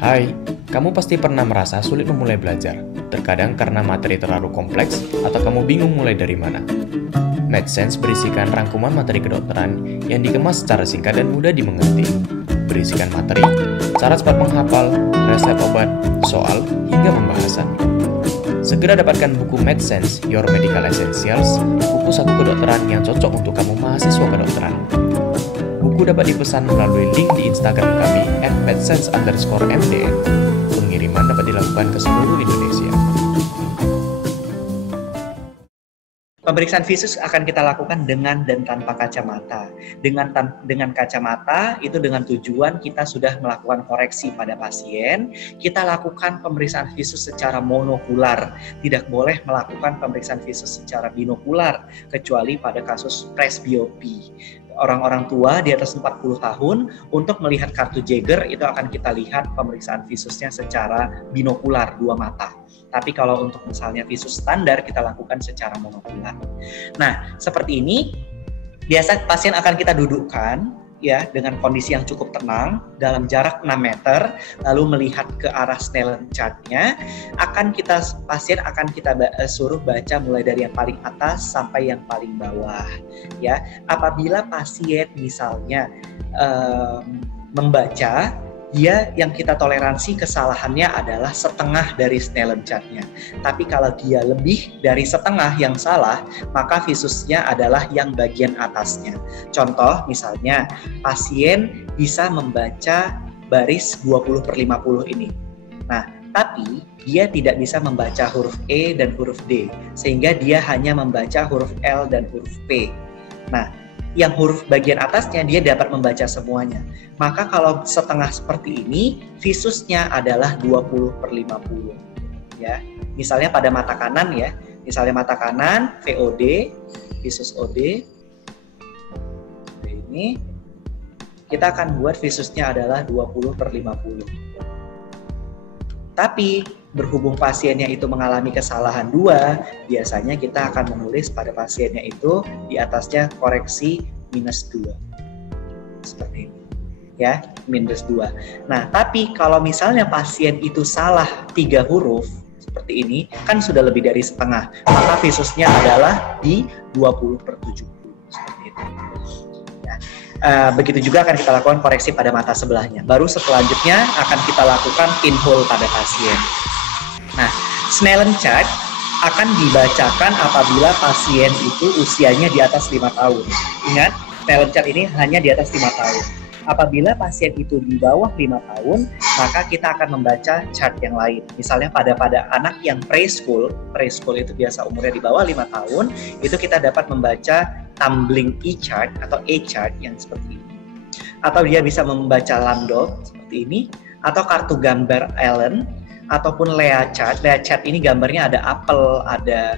Hai, kamu pasti pernah merasa sulit memulai belajar, terkadang karena materi terlalu kompleks atau kamu bingung mulai dari mana. MedSense berisikan rangkuman materi kedokteran yang dikemas secara singkat dan mudah dimengerti. Berisikan materi, cara cepat menghafal, resep obat, soal, hingga pembahasan. Segera dapatkan buku MedSense Your Medical Essentials, buku saku kedokteran yang cocok untuk kamu mahasiswa kedokteran. Buku dapat dipesan melalui link di Instagram kami @medsense_mdn. Pengiriman dapat dilakukan ke seluruh Indonesia. Pemeriksaan visus akan kita lakukan dengan dan tanpa kacamata. Dengan kacamata itu dengan tujuan kita sudah melakukan koreksi pada pasien. Kita lakukan pemeriksaan visus secara monokular. Tidak boleh melakukan pemeriksaan visus secara binokular kecuali pada kasus presbiopi. Orang-orang tua di atas 40 tahun untuk melihat kartu Jaeger itu akan kita lihat pemeriksaan visusnya secara binokular, dua mata. Tapi kalau untuk misalnya visus standar kita lakukan secara monokular. Nah, seperti ini biasa pasien akan kita dudukkan ya dengan kondisi yang cukup tenang dalam jarak 6 meter, lalu melihat ke arah Snellen chart-nya. Pasien akan kita suruh baca mulai dari yang paling atas sampai yang paling bawah ya. Apabila pasien misalnya membaca, dia yang kita toleransi kesalahannya adalah setengah dari Snellen chart-nya. Tapi kalau dia lebih dari setengah yang salah, maka visusnya adalah yang bagian atasnya. Contoh misalnya, pasien bisa membaca baris 20/50 ini. Nah, tapi dia tidak bisa membaca huruf E dan huruf D, sehingga dia hanya membaca huruf L dan huruf P. Nah, yang huruf bagian atasnya dia dapat membaca semuanya. Maka kalau setengah seperti ini, visusnya adalah 20/50. Ya. Misalnya pada mata kanan ya, misalnya mata kanan VOD, visus OD. Ini kita akan buat visusnya adalah 20/50. Tapi berhubung pasiennya itu mengalami kesalahan 2, biasanya kita akan menulis pada pasiennya itu di atasnya koreksi -2. Seperti ini. Ya, -2. Nah, tapi kalau misalnya pasien itu salah 3 huruf, seperti ini, kan sudah lebih dari setengah. Maka visusnya adalah di 20/70. Seperti itu. Begitu juga akan kita lakukan koreksi pada mata sebelahnya. Baru selanjutnya akan kita lakukan pinhole pada pasien. Nah, Snellen chart akan dibacakan apabila pasien itu usianya di atas 5 tahun. Ingat, Snellen chart ini hanya di atas 5 tahun. Apabila pasien itu di bawah 5 tahun, maka kita akan membaca chart yang lain. Misalnya pada anak yang preschool itu biasa umurnya di bawah 5 tahun, itu kita dapat membaca tumbling E-chart atau A-chart yang seperti ini. Atau dia bisa membaca Lambdot seperti ini, atau kartu gambar Allen, ataupun Lea chart. Lea chart ini gambarnya ada apel, ada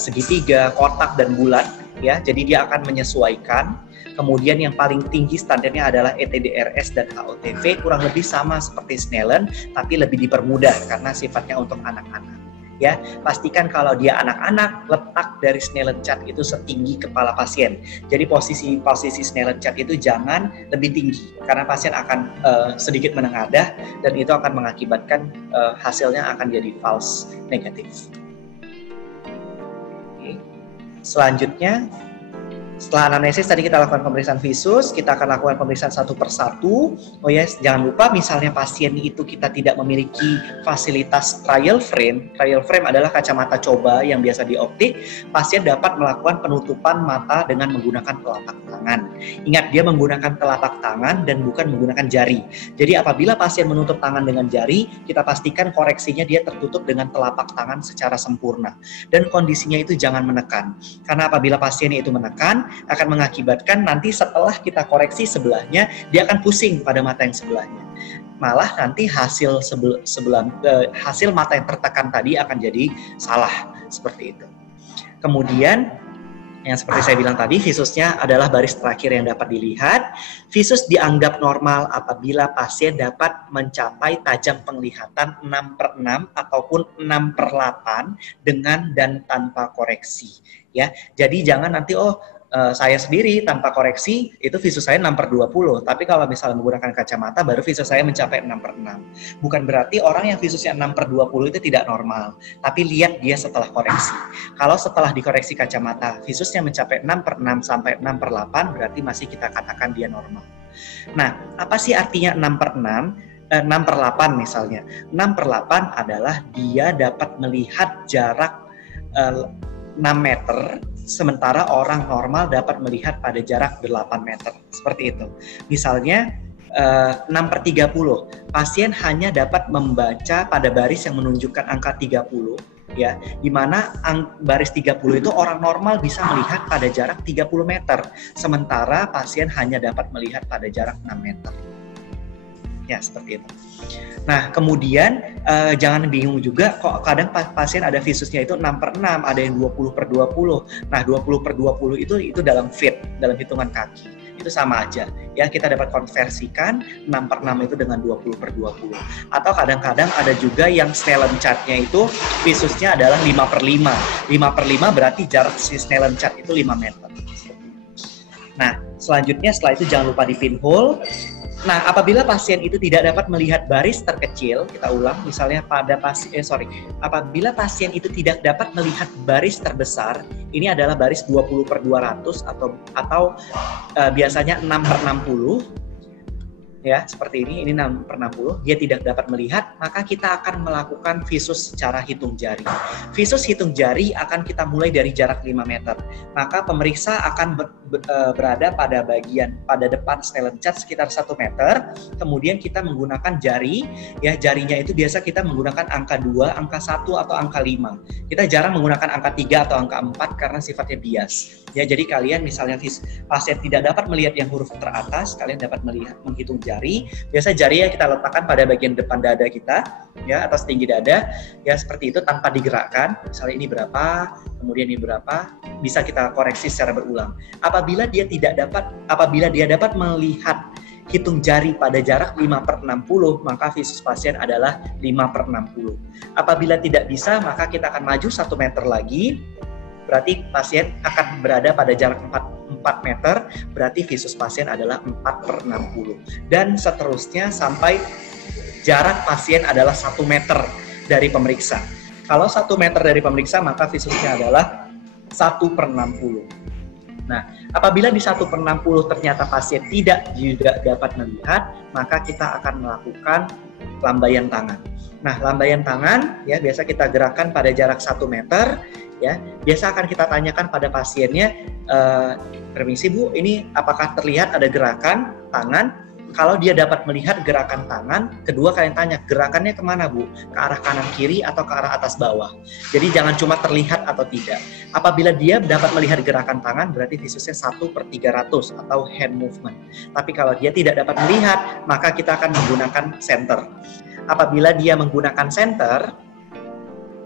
segitiga, kotak, dan bulat. Ya, jadi dia akan menyesuaikan. Kemudian yang paling tinggi standarnya adalah ETDRS dan HOTV, kurang lebih sama seperti Snellen, tapi lebih dipermudah karena sifatnya untuk anak-anak. Ya, pastikan kalau dia anak-anak, letak dari Snellen chart itu setinggi kepala pasien. Jadi posisi Snellen chart itu jangan lebih tinggi karena pasien akan sedikit menengadah dan itu akan mengakibatkan hasilnya akan jadi false negatif. Oke. Selanjutnya, setelah anamnesis tadi kita lakukan pemeriksaan visus, kita akan lakukan pemeriksaan satu persatu. Oh yes, jangan lupa misalnya pasien itu kita tidak memiliki fasilitas trial frame. Trial frame adalah kacamata coba yang biasa di optik. Pasien dapat melakukan penutupan mata dengan menggunakan telapak tangan. Ingat, dia menggunakan telapak tangan dan bukan menggunakan jari. Jadi apabila pasien menutup tangan dengan jari, kita pastikan koreksinya dia tertutup dengan telapak tangan secara sempurna. Dan kondisinya itu jangan menekan. Karena apabila pasiennya itu menekan, akan mengakibatkan nanti setelah kita koreksi sebelahnya, dia akan pusing pada mata yang sebelahnya. Malah nanti hasil mata yang tertekan tadi akan jadi salah, seperti itu. Kemudian, yang seperti saya bilang tadi, visusnya adalah baris terakhir yang dapat dilihat. Visus dianggap normal apabila pasien dapat mencapai tajam penglihatan 6/6 ataupun 6/8 dengan dan tanpa koreksi. Ya, jadi jangan nanti saya sendiri tanpa koreksi itu visus saya 6/20, tapi kalau misalnya menggunakan kacamata baru visus saya mencapai 6/6. Bukan berarti orang yang visusnya 6/20 itu tidak normal, tapi lihat dia setelah koreksi. Kalau setelah dikoreksi kacamata visusnya mencapai 6/6 sampai 6/8 berarti masih kita katakan dia normal. Nah, apa sih artinya 6/6? 6/8 misalnya. 6/8 adalah dia dapat melihat jarak 6 meter, sementara orang normal dapat melihat pada jarak 8 meter. Seperti itu. Misalnya 6/30, pasien hanya dapat membaca pada baris yang menunjukkan angka 30, ya, di mana baris 30 itu orang normal bisa melihat pada jarak 30 meter, sementara pasien hanya dapat melihat pada jarak 6 meter. Ya, seperti itu. Nah, kemudian jangan bingung juga, kok kadang pasien ada visusnya itu 6/6, ada yang 20/20. Nah, 20/20 itu dalam feet, dalam hitungan kaki. Itu sama aja. Ya, kita dapat konversikan 6/6 itu dengan 20/20. Atau kadang-kadang ada juga yang Snellen chart-nya itu visusnya adalah 5/5. 5/5 berarti jarak si Snellen chart itu 5 meter. Nah, selanjutnya setelah itu jangan lupa di pinhole. Nah, apabila pasien itu tidak dapat melihat baris terkecil, kita ulang, misalnya apabila pasien itu tidak dapat melihat baris terbesar, ini adalah baris 20/200 atau biasanya 6/60, ya, seperti ini 6/60, dia tidak dapat melihat, maka kita akan melakukan visus secara hitung jari. Visus hitung jari akan kita mulai dari jarak 5 meter. Maka pemeriksa akan berada pada depan Snellen chart sekitar 1 meter, kemudian kita menggunakan jari, ya, jarinya itu biasa kita menggunakan angka 2, angka 1, atau angka 5. Kita jarang menggunakan angka 3 atau angka 4 karena sifatnya bias. Ya, jadi kalian misalnya pasien tidak dapat melihat yang huruf teratas, kalian dapat menghitung jari. Biasa jari yang kita letakkan pada bagian depan dada kita, ya, atas tinggi dada, ya, seperti itu tanpa digerakkan. Misalnya ini berapa, kemudian ini berapa, bisa kita koreksi secara berulang. Apabila dia dapat melihat hitung jari pada jarak 5/60, maka visus pasien adalah 5/60. Apabila tidak bisa, maka kita akan maju 1 meter lagi. Berarti pasien akan berada pada jarak 4 meter, berarti visus pasien adalah 4/60. Dan seterusnya sampai jarak pasien adalah 1 meter dari pemeriksa. Kalau 1 meter dari pemeriksa, maka visusnya adalah 1/60. Nah, apabila di 1/60 ternyata pasien tidak juga dapat melihat, maka kita akan melakukan lambaian tangan. Nah, lambaian tangan, ya, biasa kita gerakan pada jarak 1 meter, ya. Biasa akan kita tanyakan pada pasiennya, permisi Bu, ini apakah terlihat ada gerakan tangan? Kalau dia dapat melihat gerakan tangan, kedua kalian tanya, gerakannya kemana Bu? Ke arah kanan kiri atau ke arah atas bawah? Jadi jangan cuma terlihat atau tidak. Apabila dia dapat melihat gerakan tangan, berarti visusnya 1/300 atau hand movement. Tapi kalau dia tidak dapat melihat, maka kita akan menggunakan center. Apabila dia menggunakan center,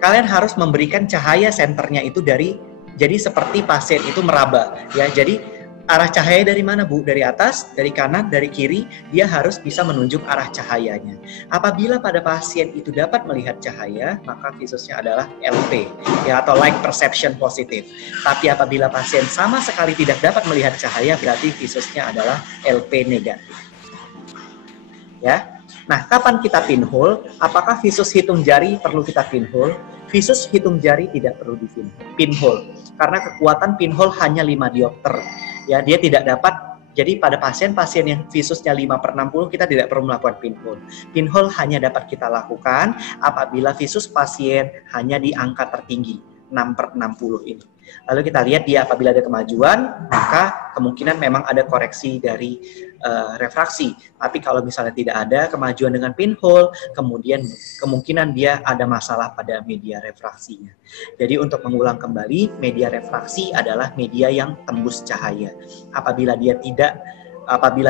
kalian harus memberikan cahaya senternya itu jadi seperti pasien itu meraba, ya. Jadi arah cahaya dari mana Bu? Dari atas, dari kanan, dari kiri, dia harus bisa menunjuk arah cahayanya. Apabila pada pasien itu dapat melihat cahaya, maka visusnya adalah LP, ya, atau light perception positif. Tapi apabila pasien sama sekali tidak dapat melihat cahaya, berarti visusnya adalah LP negatif. Ya. Nah, kapan kita pinhole? Apakah visus hitung jari perlu kita pinhole? Visus hitung jari tidak perlu di pinhole, karena kekuatan pinhole hanya 5 diopter. Ya, dia tidak dapat. Jadi pada pasien-pasien yang visusnya 5/60 kita tidak perlu melakukan pinhole. Pinhole hanya dapat kita lakukan apabila visus pasien hanya di angka tertinggi 6/60 ini. Lalu kita lihat dia apabila ada kemajuan, maka kemungkinan memang ada koreksi dari refraksi. Tapi kalau misalnya tidak ada kemajuan dengan pinhole, kemudian kemungkinan dia ada masalah pada media refraksinya. Jadi untuk mengulang kembali, media refraksi adalah media yang tembus cahaya. Apabila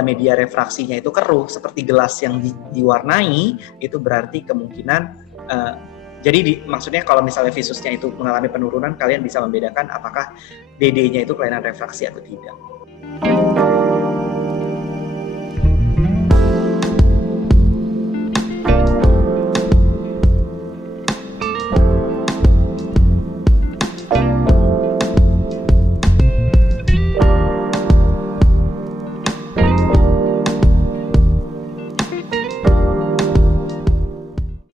media refraksinya itu keruh, seperti gelas yang diwarnai, itu berarti kemungkinan maksudnya kalau misalnya visusnya itu mengalami penurunan, kalian bisa membedakan apakah DD-nya itu kelainan refraksi atau tidak.